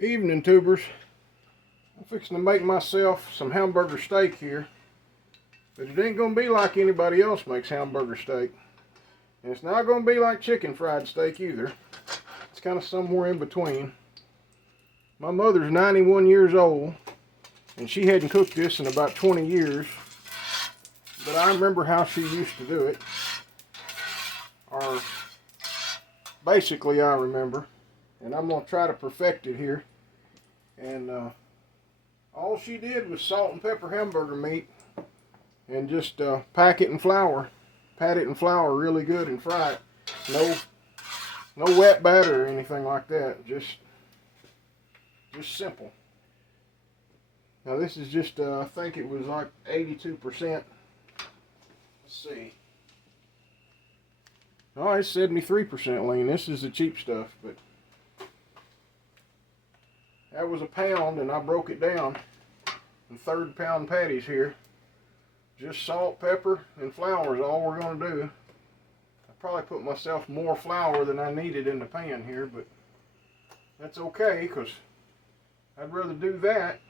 Evening, tubers. I'm fixing to make myself some hamburger steak here, but it ain't gonna be like anybody else makes hamburger steak, and it's not gonna be like chicken fried steak either. It's kind of somewhere in between. My mother's 91 years old, and she hadn't cooked this in about 20 years, but I remember how she used to do it, or basically I remember, and I'm gonna try to perfect it here. And all she did was salt and pepper hamburger meat and just pack it in flour, pat it in flour really good and fry it. No wet batter or anything like that. Just simple. Now this is just I think it was like 82%. Let's see. Oh, it's 73% lean. This is the cheap stuff, but that was a pound, and I broke it down in third pound patties here. Just salt, pepper, and flour is all we're going to do. I probably put myself more flour than I needed in the pan here, but that's okay, because I'd rather do that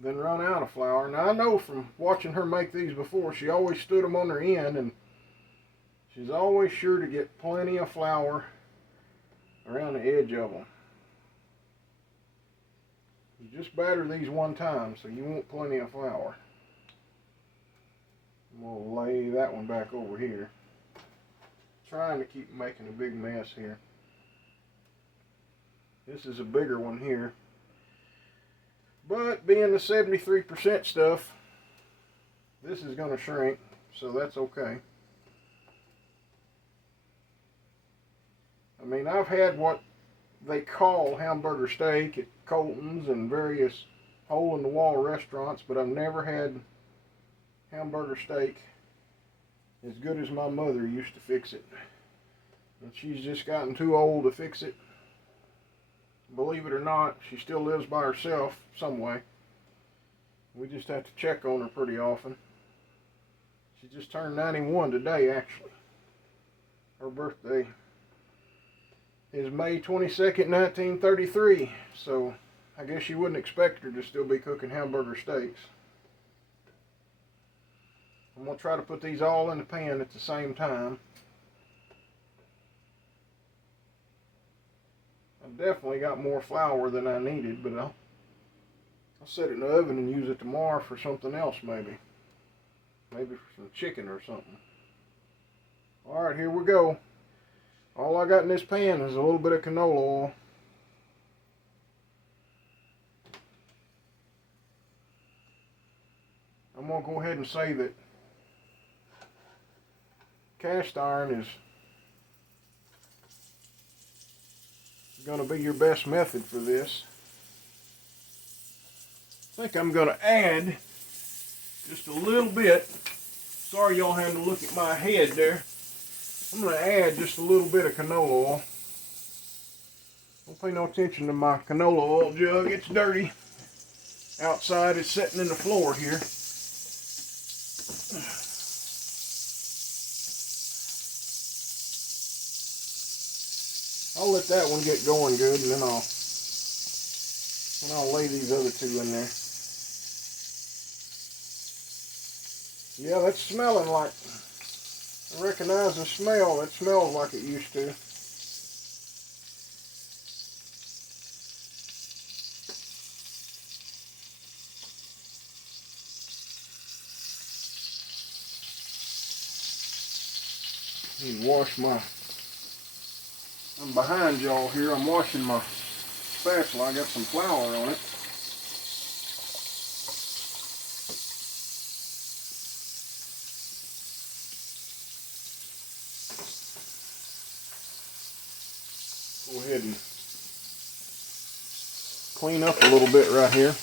than run out of flour. Now I know from watching her make these before, she always stood them on their end, and she's always sure to get plenty of flour around the edge of them. You just batter these one time, so you want plenty of flour. I'm going to lay that one back over here. Trying to keep making a big mess here. This is a bigger one here. But being the 73% stuff, this is going to shrink, so that's okay. I mean, I've had what they call hamburger steak at Colton's and various hole-in-the-wall restaurants, but I've never had hamburger steak as good as my mother used to fix it. And she's just gotten too old to fix it. Believe it or not, she still lives by herself some way. We just have to check on her pretty often. She just turned 91 today, actually. Her birthday is May 22nd, 1933, so I guess you wouldn't expect her to still be cooking hamburger steaks. I'm going to try to put these all in the pan at the same time. I definitely got more flour than I needed, but I'll set it in the oven and use it tomorrow for something else maybe. Maybe for some chicken or something. Alright, here we go. All I got in this pan is a little bit of canola oil. I'm going to go ahead and say that cast iron is going to be your best method for this. I think I'm going to add just a little bit. Sorry y'all had to look at my head there. I'm going to add just a little bit of canola oil. Don't pay no attention to my canola oil jug. It's dirty. Outside it's sitting in the floor here. I'll let that one get going good, and then I'll lay these other two in there. Yeah, that's smelling like, I recognize the smell. It smells like it used to. Wash my, I'm behind y'all here. I'm washing my spatula. I got some flour on it. Go ahead and clean up a little bit right here.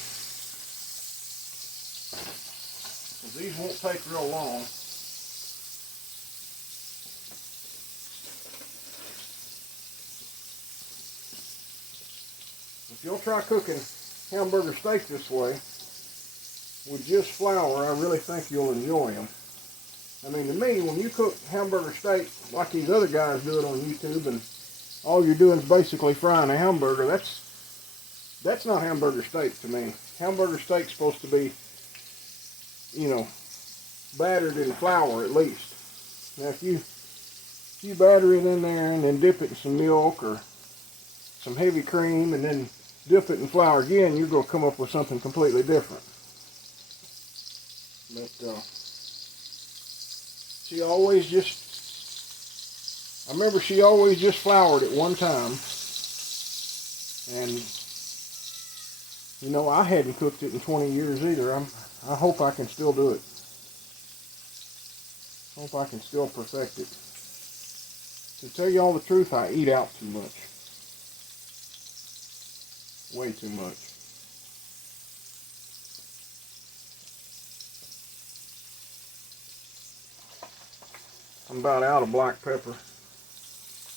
These won't take real long. If you'll try cooking hamburger steak this way with just flour, I really think you'll enjoy them. I mean, to me, when you cook hamburger steak like these other guys do it on YouTube and all you're doing is basically frying a hamburger. That's not hamburger steak to me. Hamburger steak's supposed to be, you know, battered in flour at least. Now if you batter it in there and then dip it in some milk or some heavy cream and then dip it in flour again, you're going to come up with something completely different. But she always just, I remember she always just floured it one time. And, you know, I hadn't cooked it in 20 years either. I hope I can still do it. Hope I can still perfect it. To tell you all the truth, I eat out too much. Way too much. I'm about out of black pepper.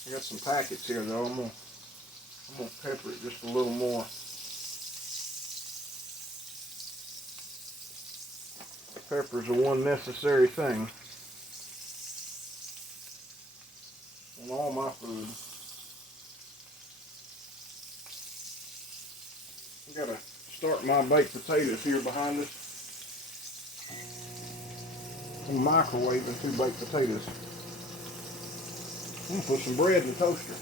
I got some packets here though. I'm gonna pepper it just a little more. Pepper's the one necessary thing in all my food. I gotta start my baked potatoes here behind us. I'm microwaving 2 baked potatoes. I'm gonna put some bread in the toaster.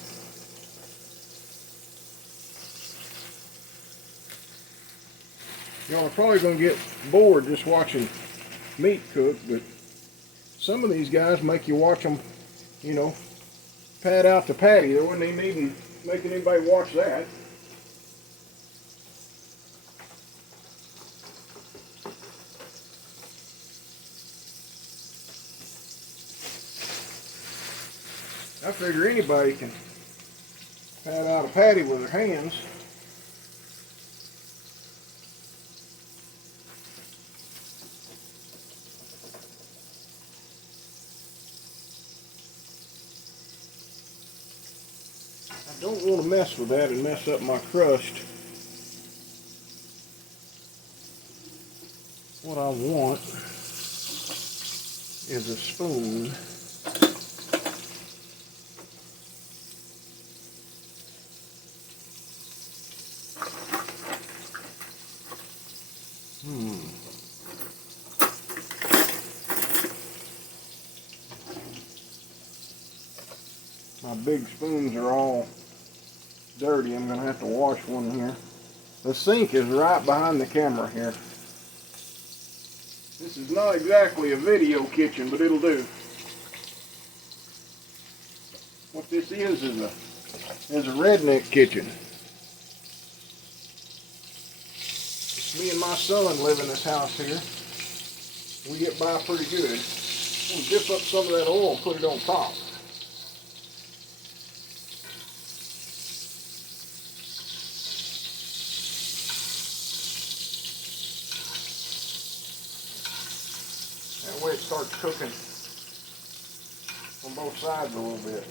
Y'all are probably gonna get bored just watching meat cook, but some of these guys make you watch them, you know, pad out the patty. There wasn't any need making anybody watch that. I figure anybody can pad out a patty with their hands. I don't want to mess with that and mess up my crust. What I want is a spoon. My big spoons are all dirty. I'm going to have to wash one here. The sink is right behind the camera here. This is not exactly a video kitchen, but it'll do. What this is a redneck kitchen. It's me and my son live in this house here. We get by pretty good. We'll dip up some of that oil and put it on top. That way it starts cooking on both sides a little bit.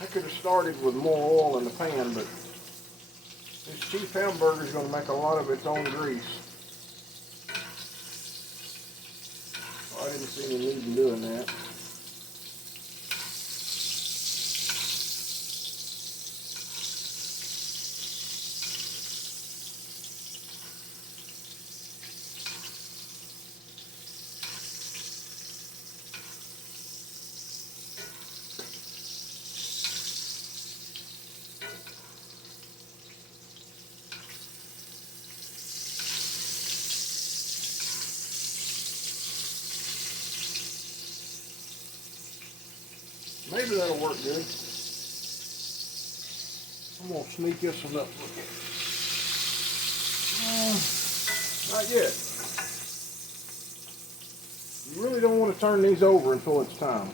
I could have started with more oil in the pan, but this cheap hamburger is going to make a lot of its own grease. So I didn't see any need in doing that. Maybe that'll work good. I'm going to sneak this one up. Not yet. You really don't want to turn these over until it's time.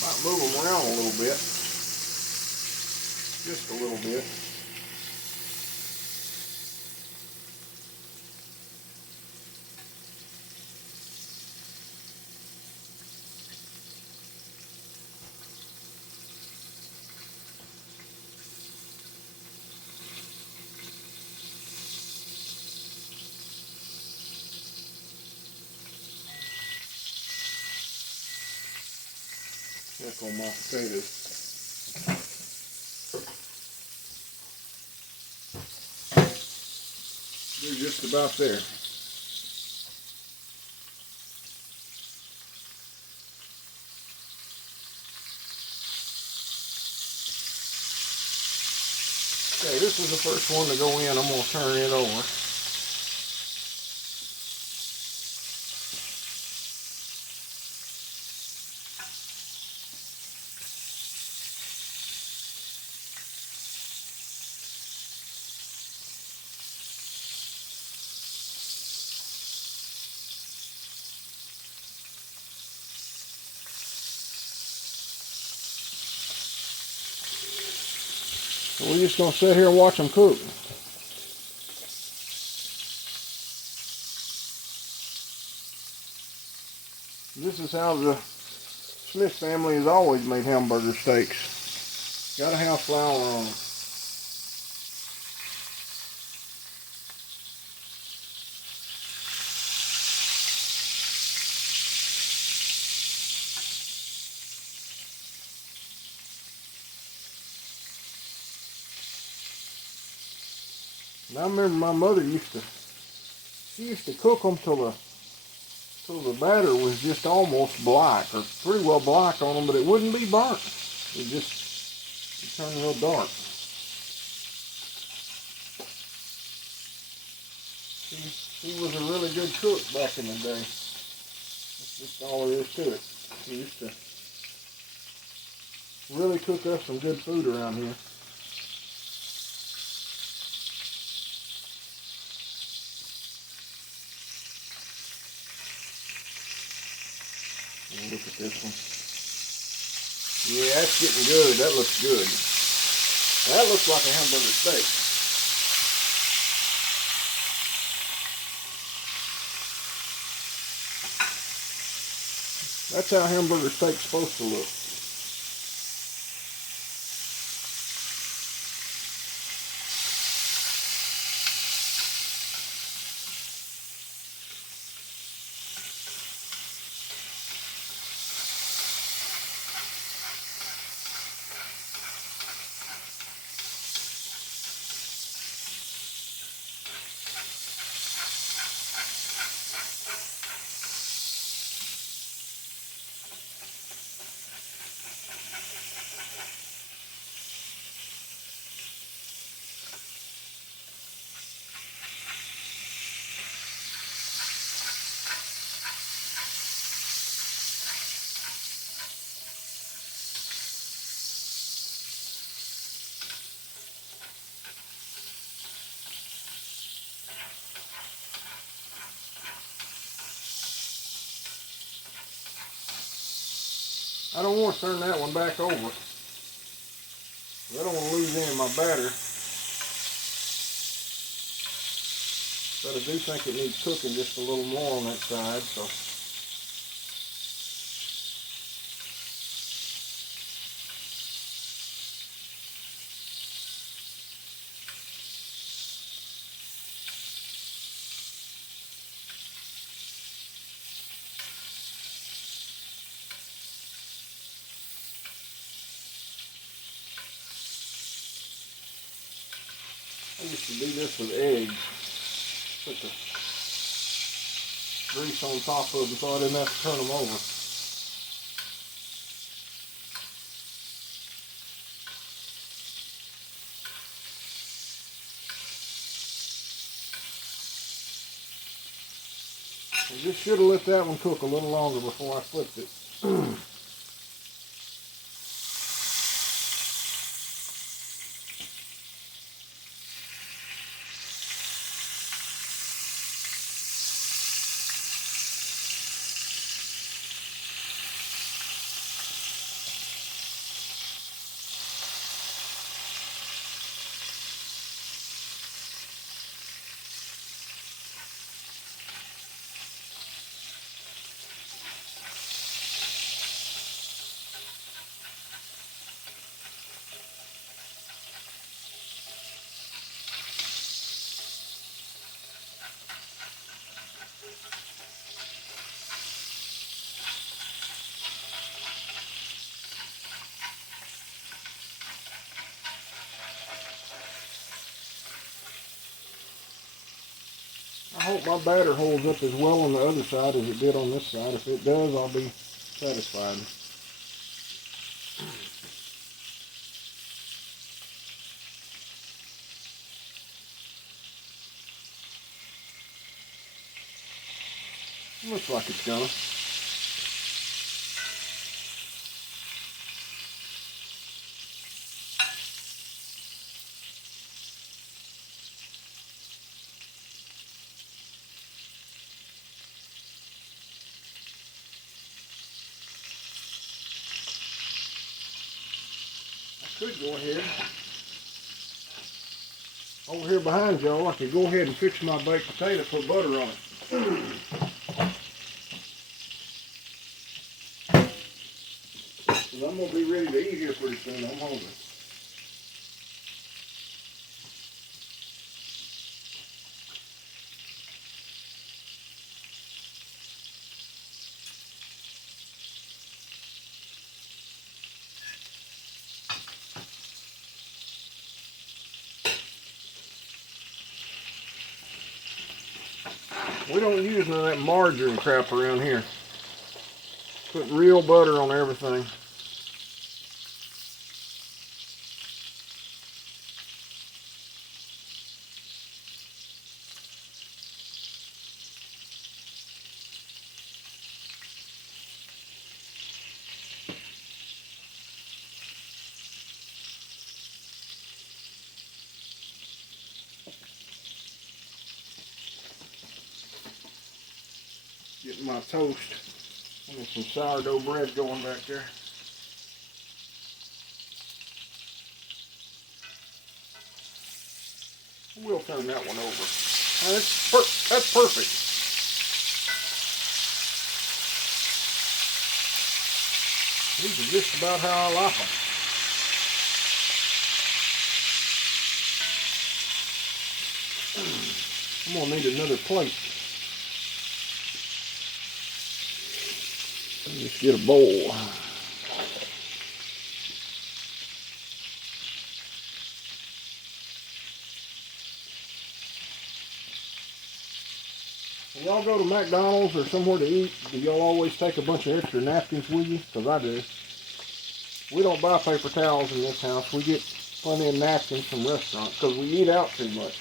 Might move them around a little bit. just a little bit. Check on my potatoes. They're just about there. Okay, this is the first one to go in. I'm going to turn it over. So we're just going to sit here and watch them cook. This is how the Smith family has always made hamburger steaks. Gotta have flour on them. And I remember my mother used to cook them till the batter was just almost black, or pretty well black on them, but it wouldn't be burnt. It turned real dark. She was a really good cook back in the day. That's just all there is to it. She used to really cook us some good food around here. Look at this one. Yeah, that's getting good. That looks good. That looks like a hamburger steak. That's how hamburger steak's supposed to look. I don't want to turn that one back over. I don't want to lose any of my batter. But I do think it needs cooking just a little more on that side, so. I used to do this with eggs. Put the grease on top of them so I didn't have to turn them over. I just should have let that one cook a little longer before I flipped it. I hope my batter holds up as well on the other side as it did on this side. If it does, I'll be satisfied. Looks like it's gonna. I could go ahead. Over here behind y'all, I could go ahead and fix my baked potato, put butter on it. I'm going to be ready to eat here pretty soon. I'm hungry. We don't use none of that margarine crap around here. Put real butter on everything. Getting my toast. There's some sourdough bread going back there. We'll turn that one over. That's perfect. These are just about how I like them. I'm gonna need another plate. Let's get a bowl. When y'all go to McDonald's or somewhere to eat, do y'all always take a bunch of extra napkins with you? Because I do. We don't buy paper towels in this house. We get plenty of napkins from restaurants because we eat out too much.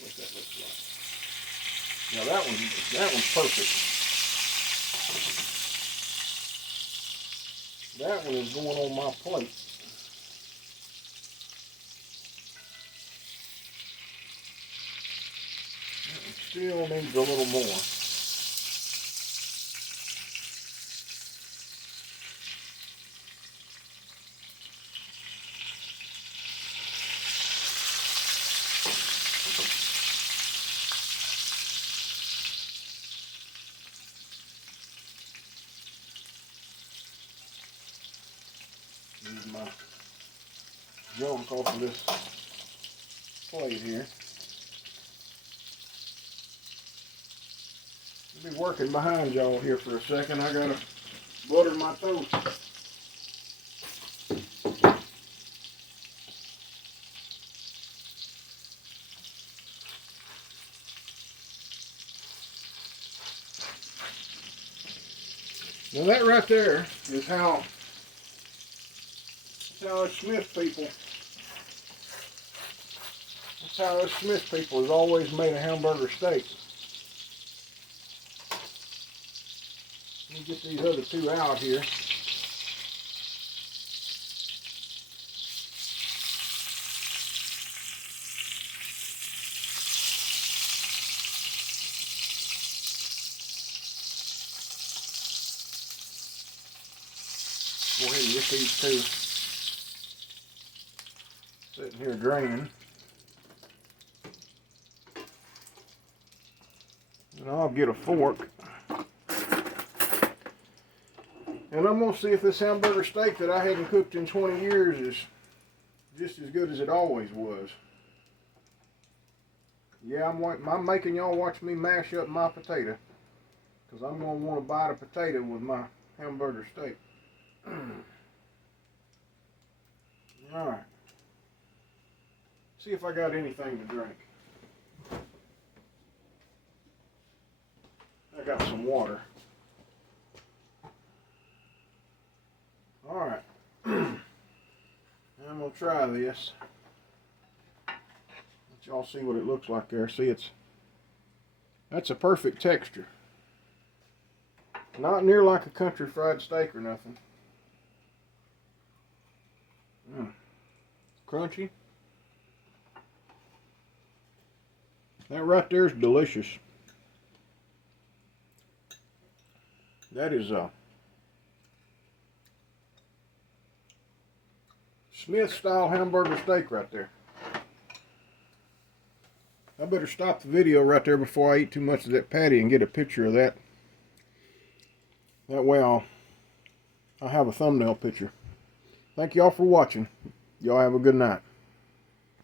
What that looks like. Now that one's perfect. That one is going on my plate. That one still needs a little more. Use my junk off of this plate here. I'll be working behind y'all here for a second. I gotta butter my toast. Now that right there is how us Smith people. That's how us Smith people has always made a Hamburger steak. Let me get these other two out here. Go ahead and get these two sitting here draining. And I'll get a fork. And I'm going to see if this Hamburger steak that I hadn't cooked in 20 years is just as good as it always was. Yeah, I'm making y'all watch me mash up my potato. Because I'm going to want to bite a potato with my hamburger steak. Alright. See if I got anything to drink. I got some water. Alright. I'm going to try this. Let y'all see what it looks like there. See, that's a perfect texture. Not near like a country fried steak or nothing. Crunchy. That right there is delicious. That is Smith style hamburger steak right there. I better stop the video right there before I eat too much of that patty and get a picture of that. That way I'll have a thumbnail picture. Thank y'all for watching. Y'all have a good night.